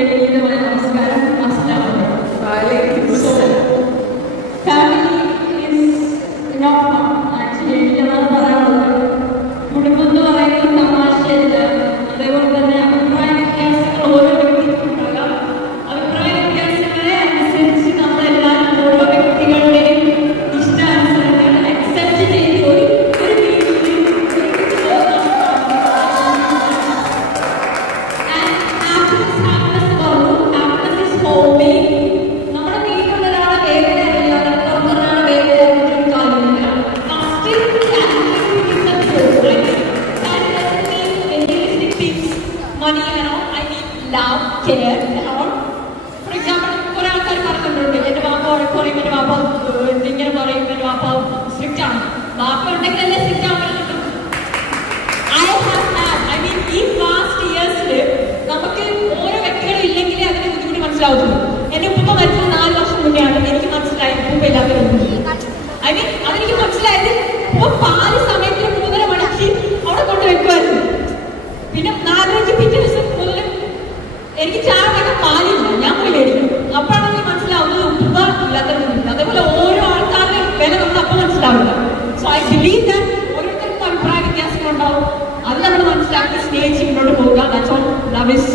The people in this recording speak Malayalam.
എൻ്റെ വിനീതമായ നമസ്കാരം. അസ്സലാമു അലൈക്കും. Family is not fun. Actually എനിക്കതാണ് പറയാനുള്ളത്. കുടുംബം എന്ന് പറയുന്നത് തമാശയല്ല. അതേപോലെ തന്നെ അഭിപ്രായ വ്യത്യാസങ്ങൾ ഓരോ വ്യക്തിക്കും ഉണ്ടാകാം. അഭിപ്രായ വ്യത്യാസങ്ങളെ അനുസരിച്ച് നമ്മളെല്ലാവരും ഓരോ വ്യക്തികളുടെയും ഇഷ്ടാനുസരണങ്ങൾ അക്സെപ്റ്റ് ചെയ്ത് ഒരു money, I need love, care, and all. For example, കുറെ ആൾക്കാർ പറഞ്ഞിട്ടുണ്ട് എൻ്റെ വാപ്പ പറയും എൻ്റെ വാപ്പ ഇങ്ങനെ പറയും എൻ്റെ വാപ്പ സ്ട്രിക്റ്റ് ആണ്. വാപ്പ ഉണ്ടെങ്കിലല്ലേ സ്ട്രിക്റ്റ് ആവാൻ പറ്റുള്ളൂ. ഈ പാസ്റ്റ് ഇയേഴ്സിൽ നമുക്ക് ഓരോ വ്യക്തികളും ഇല്ലെങ്കിലേ അതിന്റെ ബുദ്ധിമുട്ട് മനസ്സിലാവുള്ളൂ. എൻ്റെ ഉപ്പ മരിച്ചത് 4 വർഷം മുന്നെയാണ് എനിക്ക് മനസ്സിലായത് ഉപ്പ ഇല്ലാത്തൊരു അതെനിക്ക് മനസ്സിലായത്. ഉപ്പ പാല് സമയത്തിന് 3:30 മണിക്ക് അവിടെ കൊണ്ട് വെക്കുമായിരുന്നു. പിന്നെ 4-5 പിറ്റേ ദിവസം മുതൽ എനിക്ക് ചായയൊക്കെ പാലില്ല, ഞാൻ പോയി മേടിക്കും. അപ്പോഴാണ് എനിക്ക് മനസ്സിലാവുന്നത് ഉപ്പ ഇല്ലാത്തവരുണ്ട്. അതേപോലെ ഓരോ ആൾക്കാരുടെ വില നമുക്ക് അപ്പം മനസ്സിലാവില്ല. സോ ഐ ബിലീവ് ദാറ്റ് ഓരോരുത്തർക്കും അഭിപ്രായ വ്യത്യാസങ്ങളുണ്ടാവും. അത് നമ്മൾ മനസ്സിലാക്കി സ്നേഹിച്ച് മുന്നോട്ട് പോകുക. That's all. Love is